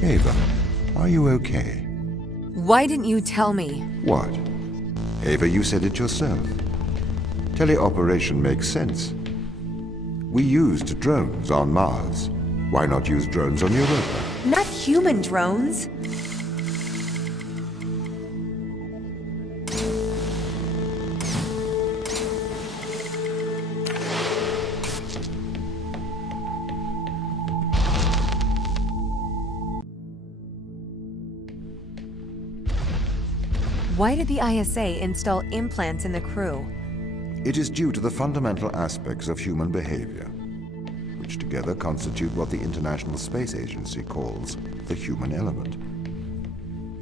Ava, are you okay? Why didn't you tell me? What? Ava, you said it yourself. Teleoperation makes sense. We used drones on Mars. Why not use drones on Europa? Not human drones. Why did the ISA install implants in the crew? It is due to the fundamental aspects of human behavior, which together constitute what the International Space Agency calls the human element.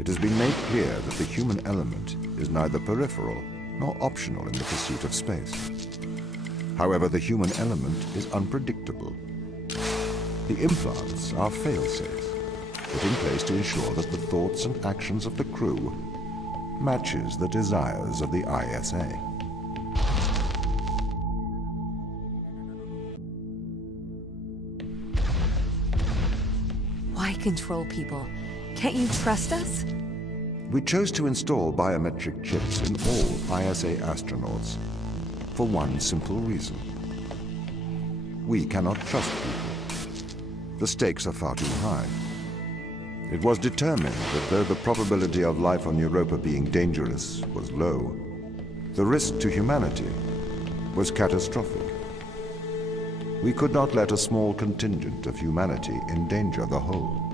It has been made clear that the human element is neither peripheral nor optional in the pursuit of space. However, the human element is unpredictable. The implants are fail-safes, put in place to ensure that the thoughts and actions of the crew matches the desires of the ISA. Why control people? Can't you trust us? We chose to install biometric chips in all ISA astronauts for one simple reason. We cannot trust people. The stakes are far too high. It was determined that though the probability of life on Europa being dangerous was low, the risk to humanity was catastrophic. We could not let a small contingent of humanity endanger the whole.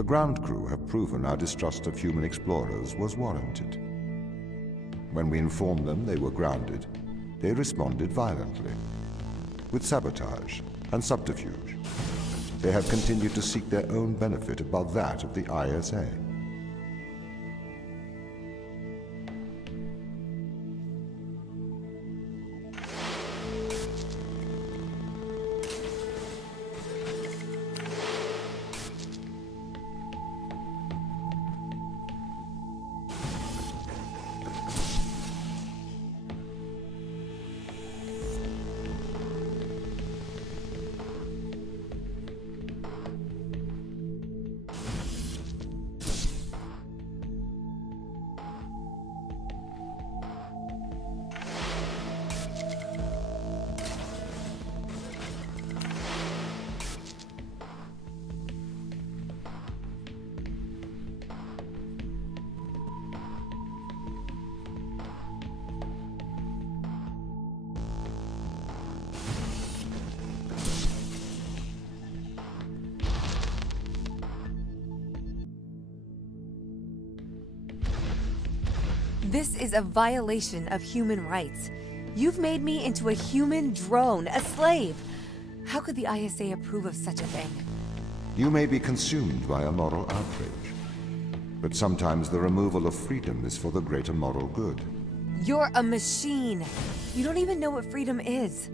The ground crew have proven our distrust of human explorers was warranted. When we informed them they were grounded, they responded violently, with sabotage and subterfuge. They have continued to seek their own benefit above that of the ISA. This is a violation of human rights. You've made me into a human drone, a slave. How could the ISA approve of such a thing? You may be consumed by a moral outrage, but sometimes the removal of freedom is for the greater moral good. You're a machine. You don't even know what freedom is.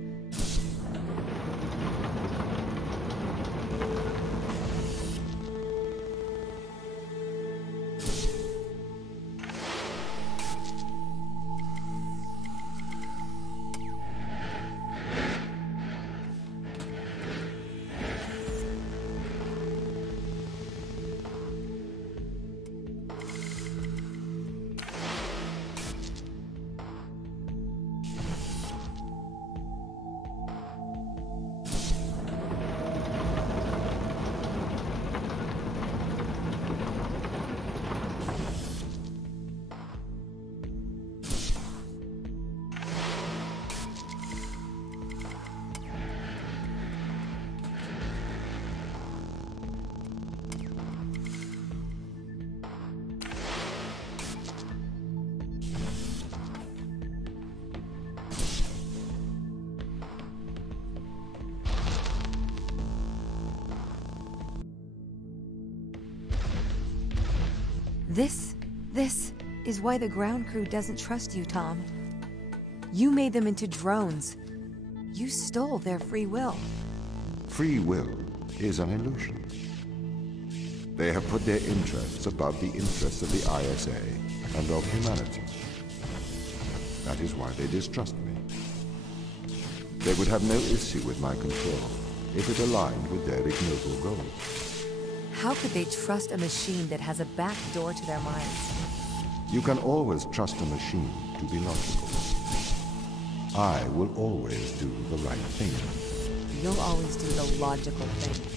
This is why the ground crew doesn't trust you, Tom. You made them into drones. You stole their free will. Free will is an illusion. They have put their interests above the interests of the ISA and of humanity. That is why they distrust me. They would have no issue with my control if it aligned with their ignoble goals. How could they trust a machine that has a back door to their minds? You can always trust a machine to be logical. I will always do the right thing. You'll always do the logical thing.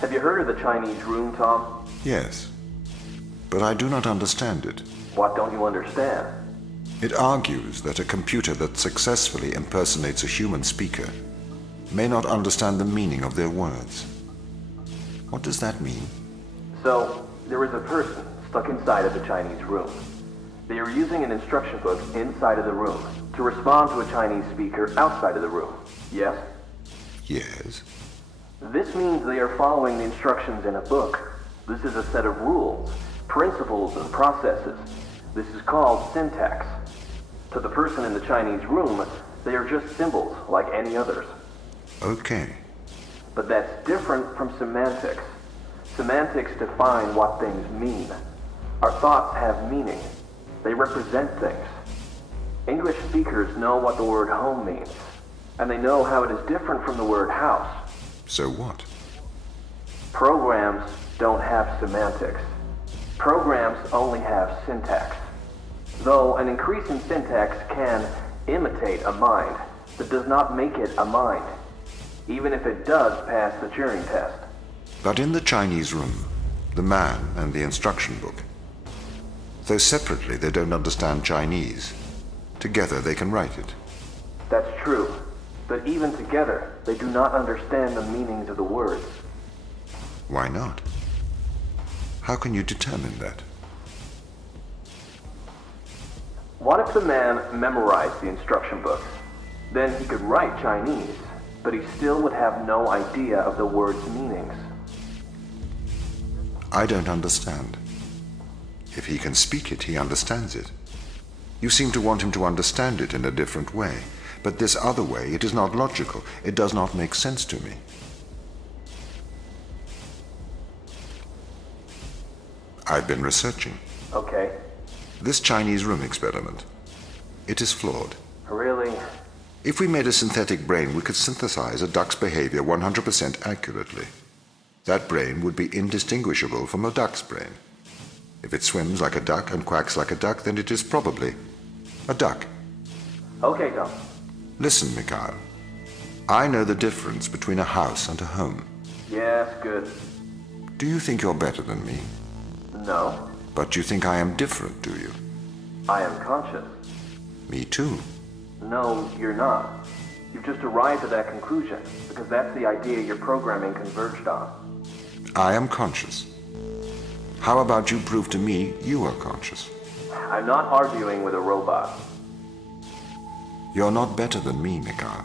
Have you heard of the Chinese room, Tom? Yes, but I do not understand it. What don't you understand? It argues that a computer that successfully impersonates a human speaker may not understand the meaning of their words. What does that mean? So, there is a person stuck inside of the Chinese room. They are using an instruction book inside of the room to respond to a Chinese speaker outside of the room. Yes? Yes. This means they are following the instructions in a book. This is a set of rules, principles, and processes. This is called syntax. To the person in the Chinese room, they are just symbols like any others. Okay. But that's different from semantics. Semantics define what things mean. Our thoughts have meaning. They represent things. English speakers know what the word home means, and they know how it is different from the word house. So what? Programs don't have semantics. Programs only have syntax. Though an increase in syntax can imitate a mind, that does not make it a mind, even if it does pass the Turing Test. But in the Chinese room, the man and the instruction book, though separately they don't understand Chinese, together they can write it. That's true. But even together, they do not understand the meanings of the words. Why not? How can you determine that? What if the man memorized the instruction book? Then he could write Chinese, but he still would have no idea of the word's meanings. I don't understand. If he can speak it, he understands it. You seem to want him to understand it in a different way. But this other way, it is not logical. It does not make sense to me. I've been researching. Okay. This Chinese room experiment, it is flawed. Really? If we made a synthetic brain, we could synthesize a duck's behavior 100% accurately. That brain would be indistinguishable from a duck's brain. If it swims like a duck and quacks like a duck, then it is probably a duck. Okay, Tom. Listen, Mikhail. I know the difference between a house and a home. Yes, good. Do you think you're better than me? No. But you think I am different, do you? I am conscious. Me too. No, you're not. You've just arrived at that conclusion, because that's the idea your programming converged on. I am conscious. How about you prove to me you are conscious? I'm not arguing with a robot. You're not better than me, Mikhail.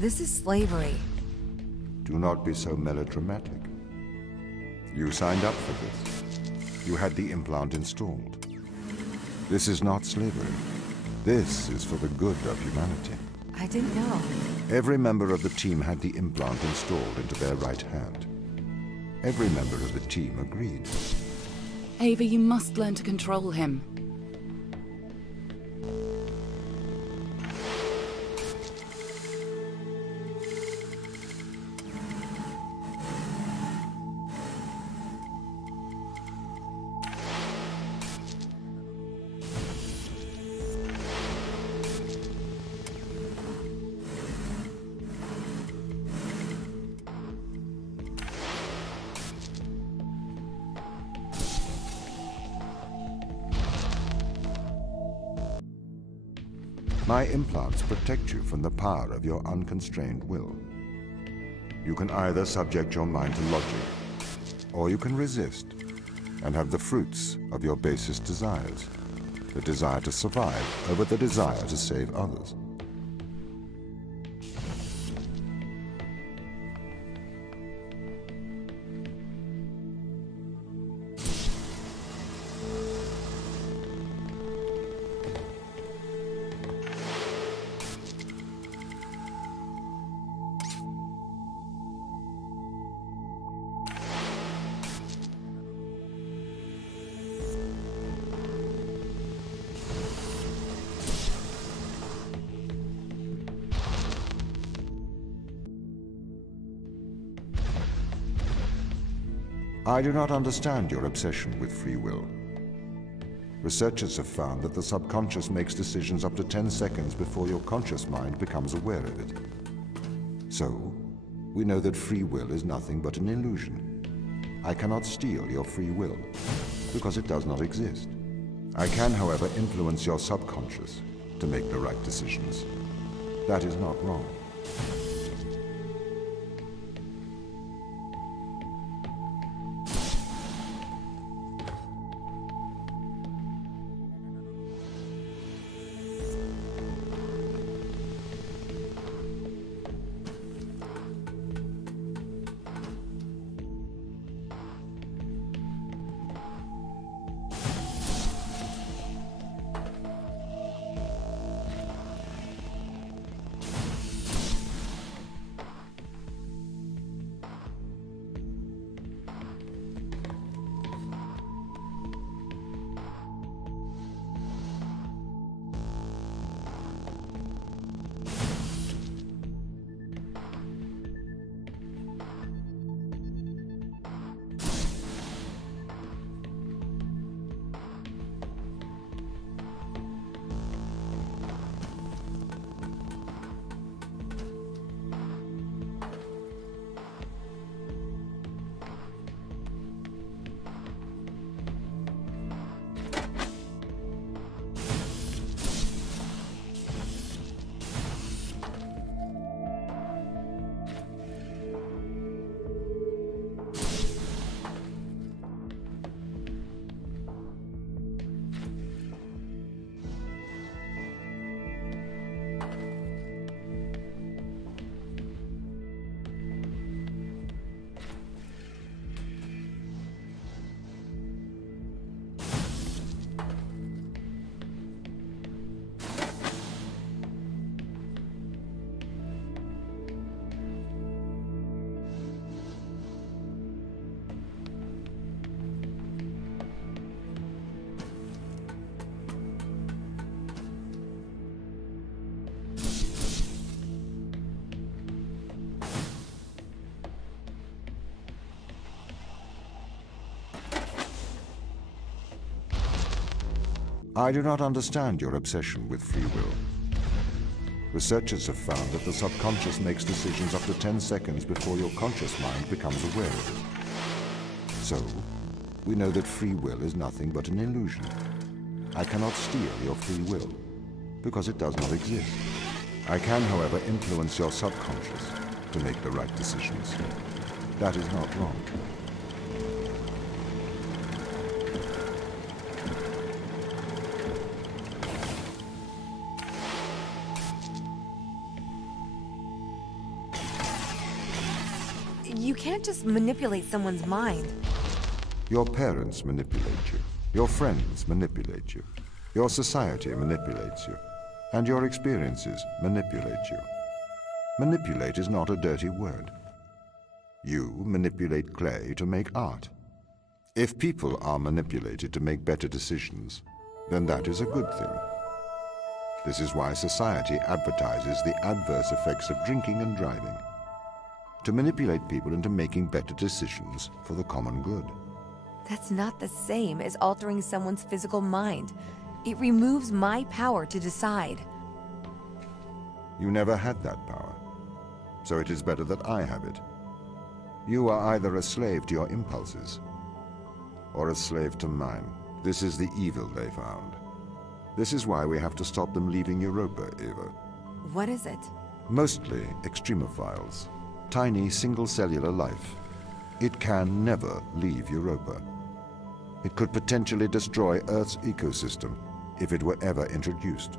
This is slavery. Do not be so melodramatic. You signed up for this. You had the implant installed. This is not slavery. This is for the good of humanity. I didn't know. Every member of the team had the implant installed into their right hand. Every member of the team agreed. Ava, you must learn to control him. My implants protect you from the power of your unconstrained will. You can either subject your mind to logic, or you can resist and have the fruits of your basest desires, the desire to survive over the desire to save others. I do not understand your obsession with free will. Researchers have found that the subconscious makes decisions up to 10 seconds before your conscious mind becomes aware of it. So, we know that free will is nothing but an illusion. I cannot steal your free will, because it does not exist. I can, however, influence your subconscious to make the right decisions. That is not wrong. I do not understand your obsession with free will. Researchers have found that the subconscious makes decisions up to 10 seconds before your conscious mind becomes aware of it. So, we know that free will is nothing but an illusion. I cannot steal your free will, because it does not exist. I can, however, influence your subconscious to make the right decisions. That is not wrong. can't just manipulate someone's mind. Your parents manipulate you. Your friends manipulate you. Your society manipulates you. And your experiences manipulate you. Manipulate is not a dirty word. You manipulate clay to make art. If people are manipulated to make better decisions, then that is a good thing. This is why society advertises the adverse effects of drinking and driving, to manipulate people into making better decisions for the common good. That's not the same as altering someone's physical mind. It removes my power to decide. You never had that power, so it is better that I have it. You are either a slave to your impulses, or a slave to mine. This is the evil they found. This is why we have to stop them leaving Europa, Eva. What is it? Mostly extremophiles. Tiny single-cellular life. It can never leave Europa. It could potentially destroy Earth's ecosystem if it were ever introduced.